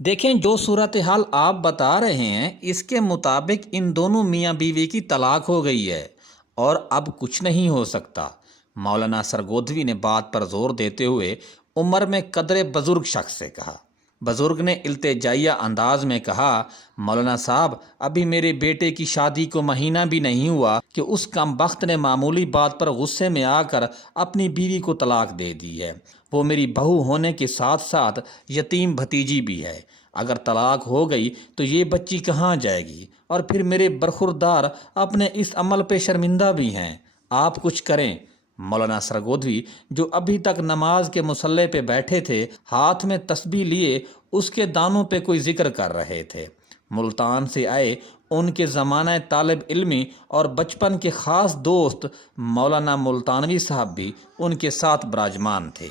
دیکھیں جو صورتحال آپ بتا رہے ہیں اس کے مطابق ان دونوں میاں بیوی کی طلاق ہو گئی ہے اور اب کچھ نہیں ہو سکتا۔ مولانا سرگودھوی نے بات پر زور دیتے ہوئے عمر میں قدر بزرگ شخص سے کہا۔ بزرگ نے التجائیہ انداز میں کہا، مولانا صاحب ابھی میرے بیٹے کی شادی کو مہینہ بھی نہیں ہوا کہ اس کم بخت نے معمولی بات پر غصے میں آ کر اپنی بیوی کو طلاق دے دی ہے۔ وہ میری بہو ہونے کے ساتھ ساتھ یتیم بھتیجی بھی ہے۔ اگر طلاق ہو گئی تو یہ بچی کہاں جائے گی؟ اور پھر میرے برخوردار اپنے اس عمل پہ شرمندہ بھی ہیں۔ آپ کچھ کریں۔ مولانا سرگودھوی جو ابھی تک نماز کے مصلی پہ بیٹھے تھے، ہاتھ میں تسبیح لیے اس کے دانوں پہ کوئی ذکر کر رہے تھے۔ ملتان سے آئے ان کے زمانہ طالب علمی اور بچپن کے خاص دوست مولانا ملتانوی صاحب بھی ان کے ساتھ براجمان تھے۔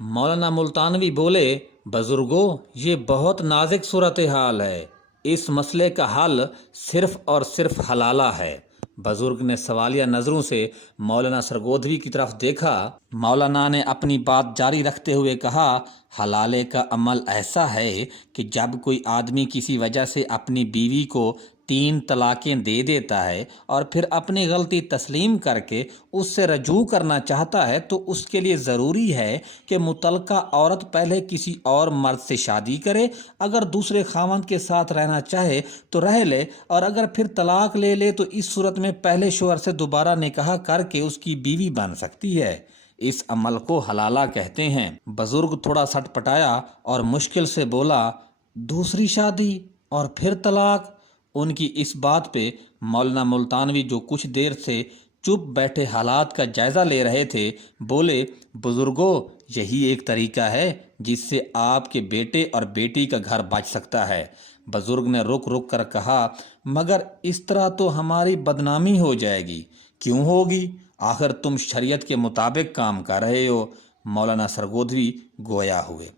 مولانا ملتانوی بولے، بزرگوں یہ بہت نازک صورتحال ہے، اس مسئلے کا حل صرف اور صرف حلالہ ہے۔ بزرگ نے سوالیہ نظروں سے مولانا سرگودھوی کی طرف دیکھا۔ مولانا نے اپنی بات جاری رکھتے ہوئے کہا، حلالے کا عمل ایسا ہے کہ جب کوئی آدمی کسی وجہ سے اپنی بیوی کو 3 طلاقیں دے دیتا ہے اور پھر اپنی غلطی تسلیم کر کے اس سے رجوع کرنا چاہتا ہے تو اس کے لیے ضروری ہے کہ متعلقہ عورت پہلے کسی اور مرد سے شادی کرے، اگر دوسرے خاوند کے ساتھ رہنا چاہے تو رہ لے، اور اگر پھر طلاق لے لے تو اس صورت میں پہلے شوہر سے دوبارہ نکاح کر کے اس کی بیوی بن سکتی ہے۔ اس عمل کو حلالہ کہتے ہیں۔ بزرگ تھوڑا سٹ پٹایا اور مشکل سے بولا، دوسری شادی اور پھر طلاق؟ ان کی اس بات پہ مولانا ملتانوی جو کچھ دیر سے چپ بیٹھے حالات کا جائزہ لے رہے تھے، بولے، بزرگوں یہی ایک طریقہ ہے جس سے آپ کے بیٹے اور بیٹی کا گھر بچ سکتا ہے۔ بزرگ نے رک رک کر کہا، مگر اس طرح تو ہماری بدنامی ہو جائے گی۔ کیوں ہوگی؟ آخر تم شریعت کے مطابق کام کر رہے ہو۔ مولانا سرگودھوی گویا ہوئے،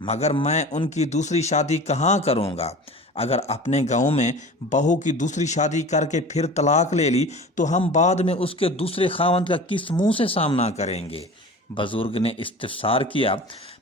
مگر میں ان کی دوسری شادی کہاں کروں گا؟ اگر اپنے گاؤں میں بہو کی دوسری شادی کر کے پھر طلاق لے لی تو ہم بعد میں اس کے دوسرے خاوند کا کس منہ سے سامنا کریں گے؟ بزرگ نے استفسار کیا۔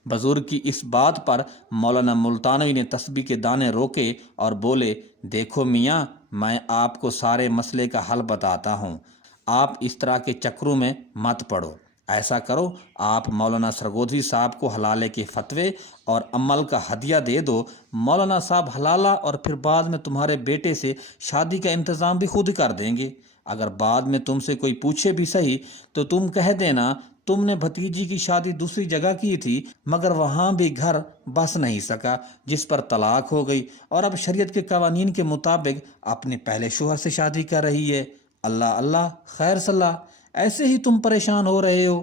بزرگ کی اس بات پر مولانا ملتانوی نے تسبیح کے دانے روکے اور بولے، دیکھو میاں، میں آپ کو سارے مسئلے کا حل بتاتا ہوں، آپ اس طرح کے چکروں میں مت پڑو۔ ایسا کرو، آپ مولانا سرگودھوی صاحب کو حلالے کے فتوے اور عمل کا ہدیہ دے دو۔ مولانا صاحب حلالہ اور پھر بعد میں تمہارے بیٹے سے شادی کا انتظام بھی خود کر دیں گے۔ اگر بعد میں تم سے کوئی پوچھے بھی صحیح تو تم کہہ دینا تم نے بھتیجی کی شادی دوسری جگہ کی تھی، مگر وہاں بھی گھر بس نہیں سکا، جس پر طلاق ہو گئی، اور اب شریعت کے قوانین کے مطابق اپنے پہلے شوہر سے شادی کر رہی ہے۔ اللہ اللہ، خیر صلاح، ایسے ہی تم پریشان ہو رہے ہو۔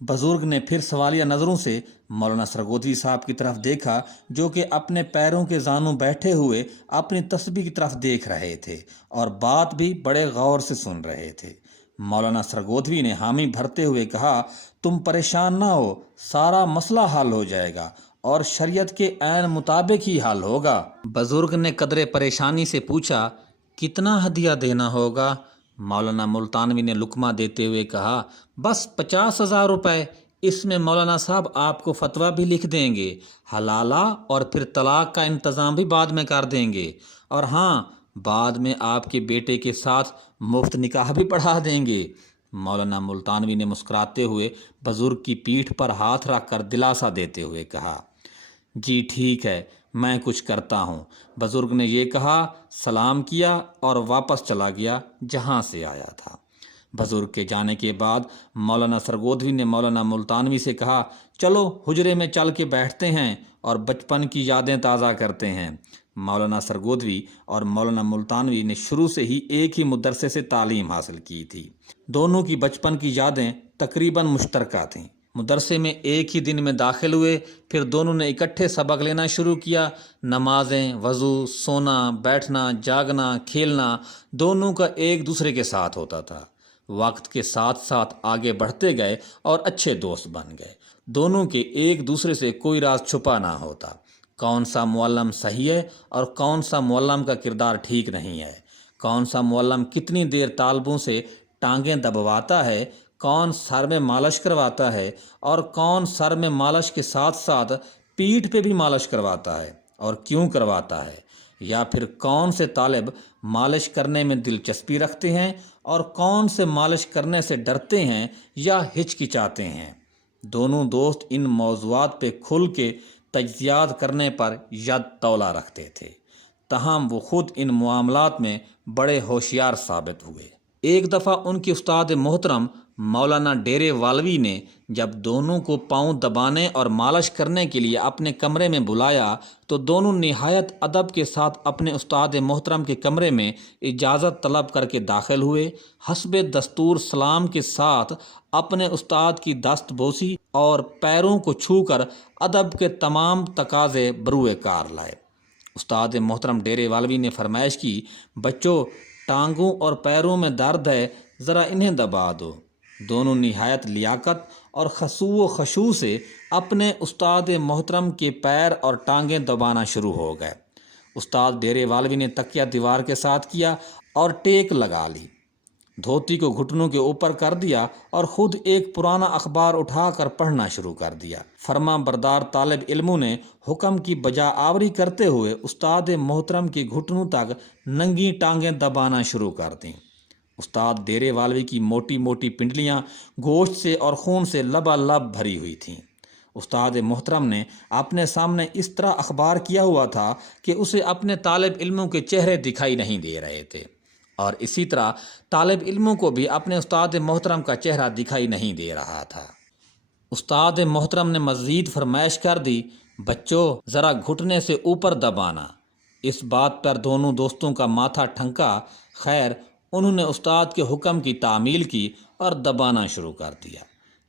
بزرگ نے پھر سوالیہ نظروں سے مولانا سرگودھوی صاحب کی طرف دیکھا، جو کہ اپنے پیروں کے زانوں بیٹھے ہوئے اپنی تسبیح کی طرف دیکھ رہے تھے اور بات بھی بڑے غور سے سن رہے تھے۔ مولانا سرگودھوی نے حامی بھرتے ہوئے کہا، تم پریشان نہ ہو، سارا مسئلہ حل ہو جائے گا اور شریعت کے عین مطابق ہی حل ہوگا۔ بزرگ نے قدرے پریشانی سے پوچھا، کتنا ہدیہ دینا ہوگا؟ مولانا ملتانوی نے لقمہ دیتے ہوئے کہا، بس 50,000 روپے۔ اس میں مولانا صاحب آپ کو فتویٰ بھی لکھ دیں گے، حلالہ اور پھر طلاق کا انتظام بھی بعد میں کر دیں گے، اور ہاں بعد میں آپ کے بیٹے کے ساتھ مفت نکاح بھی پڑھا دیں گے۔ مولانا ملتانوی نے مسکراتے ہوئے بزرگ کی پیٹھ پر ہاتھ رکھ کر دلاسا دیتے ہوئے کہا، جی ٹھیک ہے، میں کچھ کرتا ہوں۔ بزرگ نے یہ کہا، سلام کیا اور واپس چلا گیا جہاں سے آیا تھا۔ بزرگ کے جانے کے بعد مولانا سرگودھوی نے مولانا ملتانوی سے کہا، چلو حجرے میں چل کے بیٹھتے ہیں اور بچپن کی یادیں تازہ کرتے ہیں۔ مولانا سرگودھوی اور مولانا ملتانوی نے شروع سے ہی ایک ہی مدرسے سے تعلیم حاصل کی تھی۔ دونوں کی بچپن کی یادیں تقریباً مشترکہ تھیں۔ مدرسے میں ایک ہی دن میں داخل ہوئے، پھر دونوں نے اکٹھے سبق لینا شروع کیا۔ نمازیں، وضو، سونا، بیٹھنا، جاگنا، کھیلنا دونوں کا ایک دوسرے کے ساتھ ہوتا تھا۔ وقت کے ساتھ ساتھ آگے بڑھتے گئے اور اچھے دوست بن گئے۔ دونوں کے ایک دوسرے سے کوئی راز چھپا نہ ہوتا۔ کون سا معلم صحیح ہے اور کون سا معلم کا کردار ٹھیک نہیں ہے، کون سا معلم کتنی دیر طالبوں سے ٹانگیں دبواتا ہے، کون سر میں مالش کرواتا ہے اور کون سر میں مالش کے ساتھ ساتھ پیٹھ پہ بھی مالش کرواتا ہے اور کیوں کرواتا ہے، یا پھر کون سے طالب مالش کرنے میں دلچسپی رکھتے ہیں اور کون سے مالش کرنے سے ڈرتے ہیں یا ہچکچاتے ہیں۔ دونوں دوست ان موضوعات پہ کھل کے تجزیات کرنے پر ید طولہ رکھتے تھے، تاہم وہ خود ان معاملات میں بڑے ہوشیار ثابت ہوئے۔ ایک دفعہ ان کے استاد محترم مولانا ڈیرے والوی نے جب دونوں کو پاؤں دبانے اور مالش کرنے کے لیے اپنے کمرے میں بلایا تو دونوں نہایت ادب کے ساتھ اپنے استاد محترم کے کمرے میں اجازت طلب کر کے داخل ہوئے۔ حسب دستور سلام کے ساتھ اپنے استاد کی دست بوسی اور پیروں کو چھو کر ادب کے تمام تقاضے بروئے کار لائے۔ استاد محترم ڈیرے والوی نے فرمائش کی، بچوں ٹانگوں اور پیروں میں درد ہے، ذرا انہیں دبا دو۔ دونوں نہایت لیاقت اور خضوع و خشوع سے اپنے استاد محترم کے پیر اور ٹانگیں دبانا شروع ہو گئے۔ استاد ڈیرے والوی نے تکیہ دیوار کے ساتھ کیا اور ٹیک لگا لی، دھوتی کو گھٹنوں کے اوپر کر دیا اور خود ایک پرانا اخبار اٹھا کر پڑھنا شروع کر دیا۔ فرما بردار طالب علموں نے حکم کی بجا آوری کرتے ہوئے استاد محترم کے گھٹنوں تک ننگی ٹانگیں دبانا شروع کر دیں۔ استاد ڈیرے والوی کی موٹی موٹی پنڈلیاں گوشت سے اور خون سے لبالب بھری ہوئی تھیں۔ استاد محترم نے اپنے سامنے اس طرح اخبار کیا ہوا تھا کہ اسے اپنے طالب علموں کے چہرے دکھائی نہیں دے رہے تھے، اور اسی طرح طالب علموں کو بھی اپنے استاد محترم کا چہرہ دکھائی نہیں دے رہا تھا۔ استاد محترم نے مزید فرمائش کر دی، بچوں ذرا گھٹنے سے اوپر دبانا۔ اس بات پر دونوں دوستوں کا ماتھا ٹھنکا۔ خیر، انہوں نے استاد کے حکم کی تعمیل کی اور دبانا شروع کر دیا،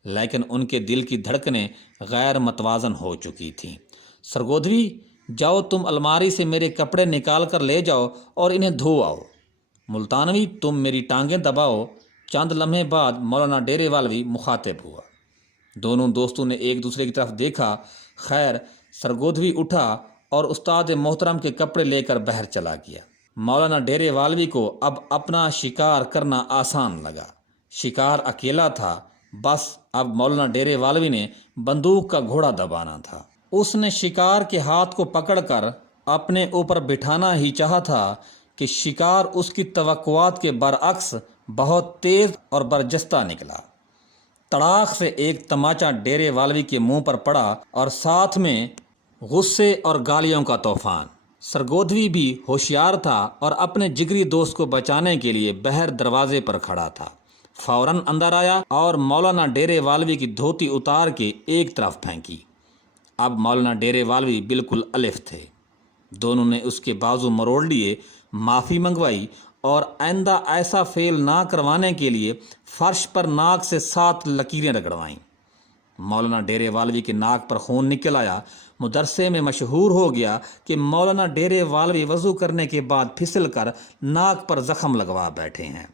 لیکن ان کے دل کی دھڑکنیں غیر متوازن ہو چکی تھیں۔ سرگودھوی، جاؤ تم الماری سے میرے کپڑے نکال کر لے جاؤ اور انہیں دھو آؤ۔ ملتانوی، تم میری ٹانگیں دباؤ۔ چند لمحے بعد مولانا ڈیرے والوی مخاطب ہوا۔ دونوں دوستوں نے ایک دوسرے کی طرف دیکھا۔ خیر، سرگودھوی اٹھا اور استاد محترم کے کپڑے لے کر باہر چلا گیا۔ مولانا ڈیرے والوی کو اب اپنا شکار کرنا آسان لگا۔ شکار اکیلا تھا، بس اب مولانا ڈیرے والوی نے بندوق کا گھوڑا دبانا تھا۔ اس نے شکار کے ہاتھ کو پکڑ کر اپنے اوپر بٹھانا ہی چاہا تھا کہ شکار اس کی توقعات کے برعکس بہت تیز اور برجستہ نکلا۔ تڑاک سے ایک تماچا ڈیرے والوی کے منہ پر پڑا اور ساتھ میں غصے اور گالیوں کا طوفان۔ سرگودھوی بھی ہوشیار تھا اور اپنے جگری دوست کو بچانے کے لیے باہر دروازے پر کھڑا تھا۔ فوراً اندر آیا اور مولانا ڈیرے والوی کی دھوتی اتار کے ایک طرف پھینکی۔ اب مولانا ڈیرے والوی بالکل الف تھے۔ دونوں نے اس کے بازو مروڑ لیے، معافی منگوائی اور آئندہ ایسا فعل نہ کروانے کے لیے فرش پر ناک سے 7 لکیریں رگڑوائیں۔ مولانا ڈیرے والوی کے ناک پر خون نکل آیا۔ مدرسے میں مشہور ہو گیا کہ مولانا ڈیرے والوی وضو کرنے کے بعد پھسل کر ناک پر زخم لگوا بیٹھے ہیں۔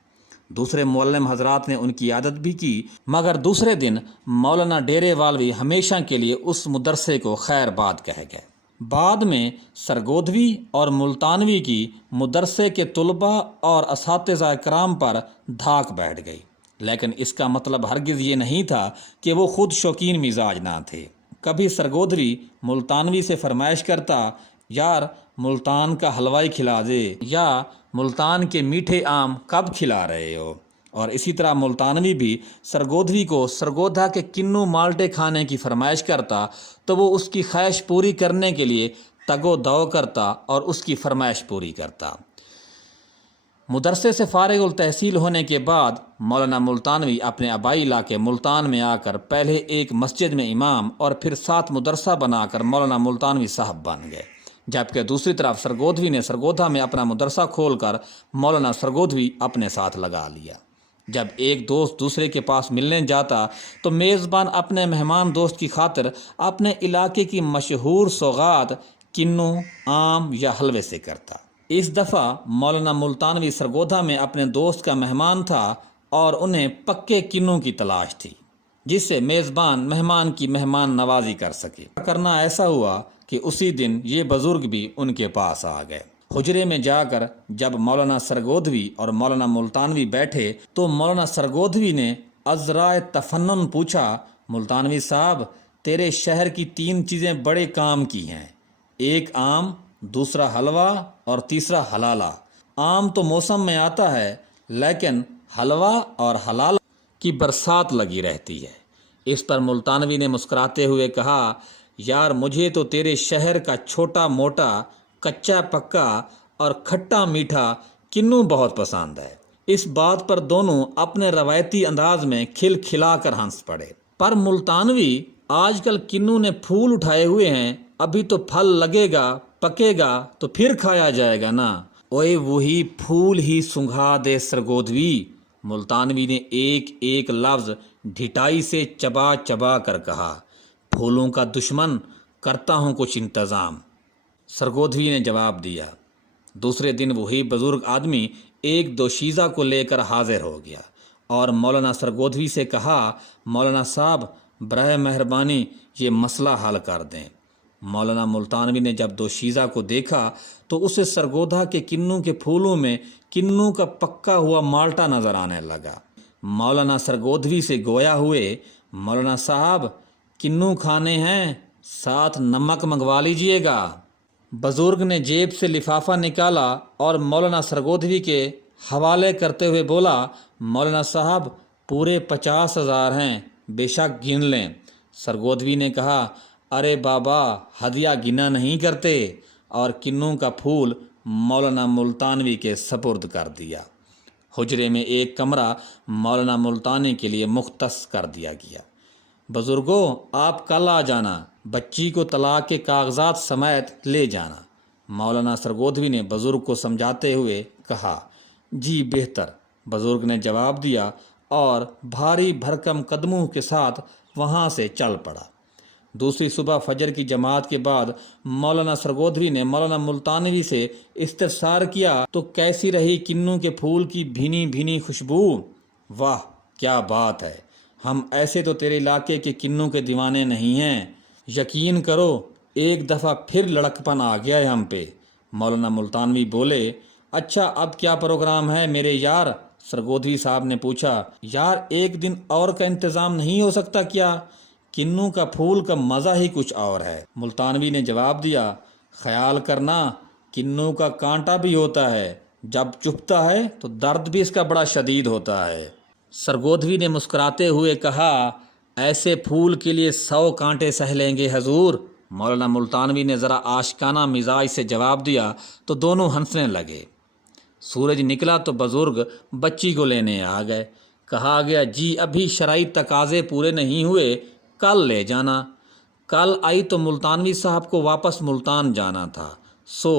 دوسرے معلم حضرات نے ان کی عادت بھی کی، مگر دوسرے دن مولانا ڈیرے والوی ہمیشہ کے لیے اس مدرسے کو خیر باد کہہ گئے۔ بعد میں سرگودھوی اور ملتانوی کی مدرسے کے طلباء اور اساتذہ کرام پر دھاک بیٹھ گئی، لیکن اس کا مطلب ہرگز یہ نہیں تھا کہ وہ خود شوقین مزاج نہ تھے۔ کبھی سرگودھوی ملتانوی سے فرمائش کرتا، یار ملتان کا حلوائی کھلا دے، یا ملتان کے میٹھے آم کب کھلا رہے ہو؟ اور اسی طرح ملتانوی بھی سرگودھوی کو سرگودھا کے کنو مالٹے کھانے کی فرمائش کرتا تو وہ اس کی خواہش پوری کرنے کے لیے تگ و دو کرتا اور اس کی فرمائش پوری کرتا۔ مدرسے سے فارغ التحصیل ہونے کے بعد مولانا ملتانوی اپنے آبائی علاقے ملتان میں آ کر پہلے ایک مسجد میں امام اور پھر 7 مدرسہ بنا کر مولانا ملتانوی صاحب بن گئے، جبکہ دوسری طرف سرگودھوی نے سرگودھا میں اپنا مدرسہ کھول کر مولانا سرگودھوی اپنے ساتھ لگا لیا۔ جب ایک دوست دوسرے کے پاس ملنے جاتا تو میزبان اپنے مہمان دوست کی خاطر اپنے علاقے کی مشہور سوغات کنو، آم یا حلوے سے کرتا۔ اس دفعہ مولانا ملتانوی سرگودھا میں اپنے دوست کا مہمان تھا اور انہیں پکے کنو کی تلاش تھی جس سے میزبان مہمان کی مہمان نوازی کر سکے۔ کرنا ایسا ہوا کہ اسی دن یہ بزرگ بھی ان کے پاس آ گئے۔ حجرے میں جا کر جب مولانا سرگودھوی اور مولانا ملتانوی بیٹھے تو مولانا سرگودھوی نے عذرائے تفنن پوچھا، ملتانوی صاحب تیرے شہر کی 3 چیزیں بڑے کام کی ہیں، ایک آم، دوسرا حلوہ اور تیسرا حلالہ۔ آم تو موسم میں آتا ہے، لیکن حلوہ اور حلالہ کی برسات لگی رہتی ہے۔ اس پر ملتانوی نے مسکراتے ہوئے کہا، یار مجھے تو تیرے شہر کا چھوٹا موٹا، کچا پکا اور کھٹا میٹھا کنو بہت پسند ہے۔ اس بات پر دونوں اپنے روایتی انداز میں کھل کھلا کر ہنس پڑے۔ پر ملتانوی، آج کل کنو نے پھول اٹھائے ہوئے ہیں، ابھی تو پھل لگے گا، پکے گا تو پھر کھایا جائے گا نا۔ اوئے وہی پھول ہی سنگھا دے سرگودوی، ملتانوی نے ایک ایک لفظ ڈھٹائی سے چبا چبا کر کہا۔ پھولوں کا دشمن، کرتا ہوں کچھ انتظام، سرگودوی نے جواب دیا۔ دوسرے دن وہی بزرگ آدمی ایک دوشیزہ کو لے کر حاضر ہو گیا اور مولانا سرگودوی سے کہا، مولانا صاحب برائے مہربانی یہ مسئلہ حل کر دیں۔ مولانا ملتانوی نے جب دوشیزہ کو دیکھا تو اسے سرگودھا کے کنو کے پھولوں میں کنو کا پکا ہوا مالٹا نظر آنے لگا۔ مولانا سرگودوی سے گویا ہوئے، مولانا صاحب کنو کھانے ہیں، ساتھ نمک منگوا لیجئے گا۔ بزرگ نے جیب سے لفافہ نکالا اور مولانا سرگودوی کے حوالے کرتے ہوئے بولا، مولانا صاحب پورے 50,000 ہیں، بے شک گن لیں۔ سرگودوی نے کہا، ارے بابا ہدیہ گنا نہیں کرتے، اور کنو کا پھول مولانا ملتانوی کے سپرد کر دیا۔ حجرے میں ایک کمرہ مولانا ملتانی کے لیے مختص کر دیا گیا۔ بزرگوں آپ کل آ جانا، بچی کو طلاق کے کاغذات سمیت لے جانا۔ مولانا سرگودوی نے بزرگ کو سمجھاتے ہوئے کہا، جی بہتر، بزرگ نے جواب دیا اور بھاری بھرکم قدموں کے ساتھ وہاں سے چل پڑا۔ دوسری صبح فجر کی جماعت کے بعد مولانا سرگودوی نے مولانا ملتانوی سے استفسار کیا، تو کیسی رہی کنو کے پھول کی بھینی بھینی خوشبو؟ واہ کیا بات ہے، ہم ایسے تو تیرے علاقے کے کنو کے دیوانے نہیں ہیں، یقین کرو ایک دفعہ پھر لڑکپن آ گیا ہے ہم پہ۔ مولانا ملتانوی بولے، اچھا اب کیا پروگرام ہے میرے یار؟ سرگودوی صاحب نے پوچھا۔ یار ایک دن اور کا انتظام نہیں ہو سکتا کیا؟ کنو کا پھول کا مزہ ہی کچھ اور ہے۔ ملتانوی نے جواب دیا، خیال کرنا کنو کا کانٹا بھی ہوتا ہے، جب چبھتا ہے تو درد بھی اس کا بڑا شدید ہوتا ہے۔ سرگودوی نے مسکراتے ہوئے کہا، ایسے پھول کے لیے 100 کانٹے سہ لیں گے حضور۔ مولانا ملتانوی نے ذرا عاشقانہ مزاج سے جواب دیا تو دونوں ہنسنے لگے۔ سورج نکلا تو بزرگ بچی کو لینے آ گئے۔ کہا گیا، جی ابھی شرعی تقاضے پورے نہیں ہوئے، کل لے جانا۔ کل آئی تو ملتانوی صاحب کو واپس ملتان جانا تھا، سو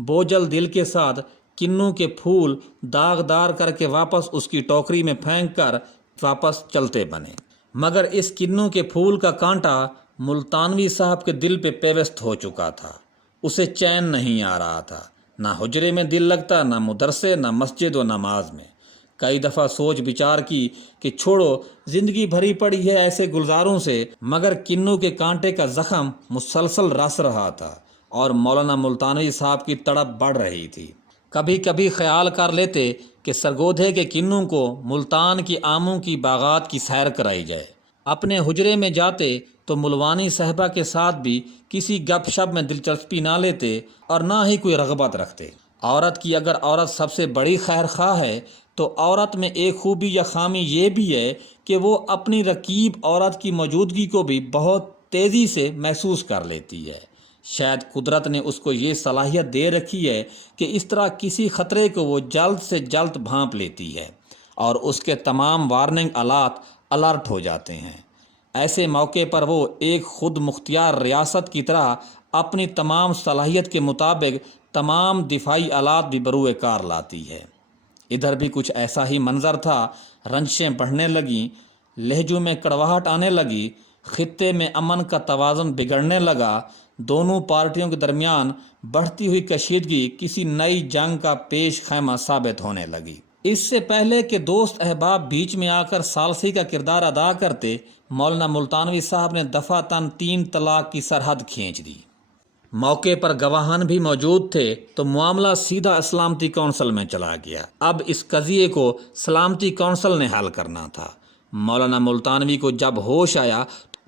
بوجھل دل کے ساتھ کنو کے پھول داغدار کر کے واپس اس کی ٹوکری میں پھینک کر واپس چلتے بنے۔ مگر اس کنو کے پھول کا کانٹا ملتانوی صاحب کے دل پہ پیوست ہو چکا تھا، اسے چین نہیں آ رہا تھا، نہ حجرے میں دل لگتا، نہ مدرسے، نہ مسجد و نماز میں۔ کئی دفعہ سوچ بچار کی کہ چھوڑو، زندگی بھری پڑی ہے ایسے گلزاروں سے، مگر کنو کے کانٹے کا زخم مسلسل رس رہا تھا اور مولانا ملتانوی صاحب کی تڑپ بڑھ رہی تھی۔ کبھی کبھی خیال کر لیتے کہ سرگودھے کے کنو کو ملتان کی آموں کی باغات کی سیر کرائی جائے۔ اپنے حجرے میں جاتے تو ملوانی صاحبہ کے ساتھ بھی کسی گپ شپ میں دلچسپی نہ لیتے اور نہ ہی کوئی رغبت رکھتے۔ عورت کی اگر عورت سب سے بڑی خیر خواہ ہے تو عورت میں ایک خوبی یا خامی یہ بھی ہے کہ وہ اپنی رقیب عورت کی موجودگی کو بھی بہت تیزی سے محسوس کر لیتی ہے۔ شاید قدرت نے اس کو یہ صلاحیت دے رکھی ہے کہ اس طرح کسی خطرے کو وہ جلد سے جلد بھانپ لیتی ہے اور اس کے تمام وارننگ آلات الرٹ ہو جاتے ہیں۔ ایسے موقع پر وہ ایک خود مختار ریاست کی طرح اپنی تمام صلاحیت کے مطابق تمام دفاعی آلات بھی بروئے کار لاتی ہے۔ ادھر بھی کچھ ایسا ہی منظر تھا، رنجشیں بڑھنے لگیں، لہجوں میں کڑواہٹ آنے لگی، خطے میں امن کا توازن بگڑنے لگا، دونوں پارٹیوں کے درمیان بڑھتی ہوئی کشیدگی کسی نئی جنگ کا پیش خیمہ ثابت ہونے لگی۔ اس سے پہلے کہ دوست احباب بیچ میں آ کر ثالثی کا کردار ادا کرتے، مولانا ملتانوی صاحب نے دفعتاً 3 طلاق کی سرحد کھینچ دی۔ موقع پر گواہان بھی موجود تھے تو معاملہ سیدھا سلامتی کونسل میں چلا گیا۔ اب اس قضیے کو سلامتی کونسل نے حل کرنا تھا۔ مولانا ملتانوی کو جب ہوش آیا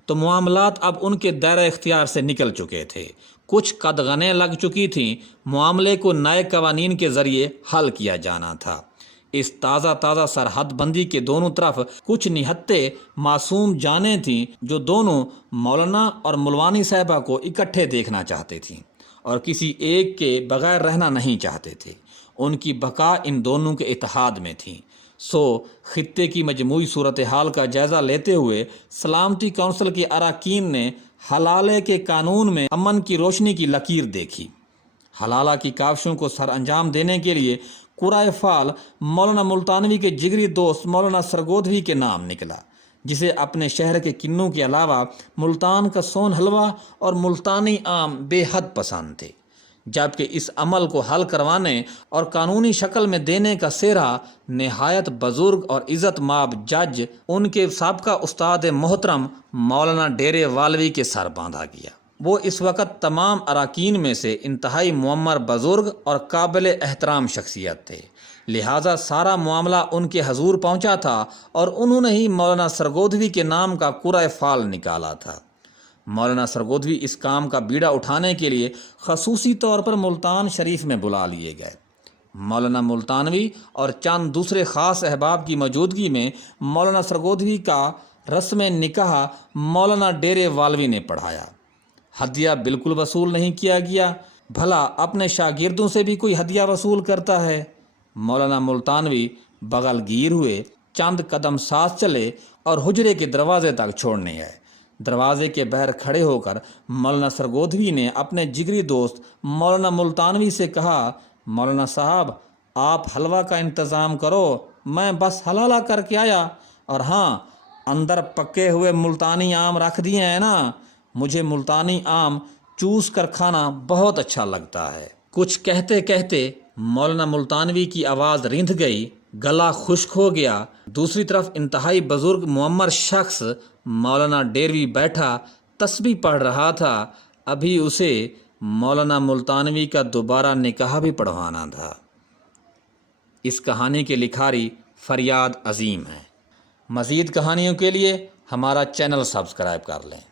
تو معاملات اب ان کے دائرہ اختیار سے نکل چکے تھے، کچھ قدغنیں لگ چکی تھیں، معاملے کو نئے قوانین کے ذریعے حل کیا جانا تھا۔ اس تازہ سرحد بندی کے دونوں طرف کچھ نہتے معصوم جانیں تھیں جو دونوں مولانا اور ملوانی صاحبہ کو اکٹھے دیکھنا چاہتے تھیں اور کسی ایک کے بغیر رہنا نہیں چاہتے تھے۔ ان کی بقا ان دونوں کے اتحاد میں تھی۔ سو خطے کی مجموعی صورتحال کا جائزہ لیتے ہوئے سلامتی کونسل کے اراکین نے حلالے کے قانون میں امن کی روشنی کی لکیر دیکھی۔ حلالہ کی کاوشوں کو سر انجام دینے کے لیے قرائے فعال مولانا ملتانوی کے جگری دوست مولانا سرگودھوی کے نام نکلا، جسے اپنے شہر کے کنوں کے علاوہ ملتان کا سون حلوہ اور ملتانی آم بے حد پسند تھے، جبکہ اس عمل کو حل کروانے اور قانونی شکل میں دینے کا سہرا نہایت بزرگ اور عزت مآب جج ان کے سابقہ استاد محترم مولانا ڈیرے والوی کے سر باندھا گیا۔ وہ اس وقت تمام اراکین میں سے انتہائی معمر بزرگ اور قابل احترام شخصیت تھے، لہٰذا سارا معاملہ ان کے حضور پہنچا تھا اور انہوں نے ہی مولانا سرگودھوی کے نام کا قرعہ فعال نکالا تھا۔ مولانا سرگودھوی اس کام کا بیڑا اٹھانے کے لیے خصوصی طور پر ملتان شریف میں بلا لیے گئے۔ مولانا ملتانوی اور چند دوسرے خاص احباب کی موجودگی میں مولانا سرگودھوی کا رسم نکاح مولانا ڈیرے والوی نے پڑھایا۔ ہدیہ بالکل وصول نہیں کیا گیا، بھلا اپنے شاگردوں سے بھی کوئی ہدیہ وصول کرتا ہے؟ مولانا ملتانوی بغل گیر ہوئے، چند قدم ساتھ چلے اور حجرے کے دروازے تک چھوڑنے آئے۔ دروازے کے باہر کھڑے ہو کر مولانا سرگودھوی نے اپنے جگری دوست مولانا ملتانوی سے کہا، مولانا صاحب آپ حلوہ کا انتظام کرو، میں بس حلالہ کر کے آیا، اور ہاں اندر پکے ہوئے ملتانی آم رکھ دیے ہیں نا، مجھے ملتانی آم چوس کر کھانا بہت اچھا لگتا ہے۔ کچھ کہتے کہتے مولانا ملتانوی کی آواز رندھ گئی، گلا خشک ہو گیا۔ دوسری طرف انتہائی بزرگ معمر شخص مولانا ڈیروی بیٹھا تسبیح پڑھ رہا تھا، ابھی اسے مولانا ملتانوی کا دوبارہ نکاح بھی پڑھوانا تھا۔ اس کہانی کے لکھاری فریاد عظیم ہے۔ مزید کہانیوں کے لیے ہمارا چینل سبسکرائب کر لیں۔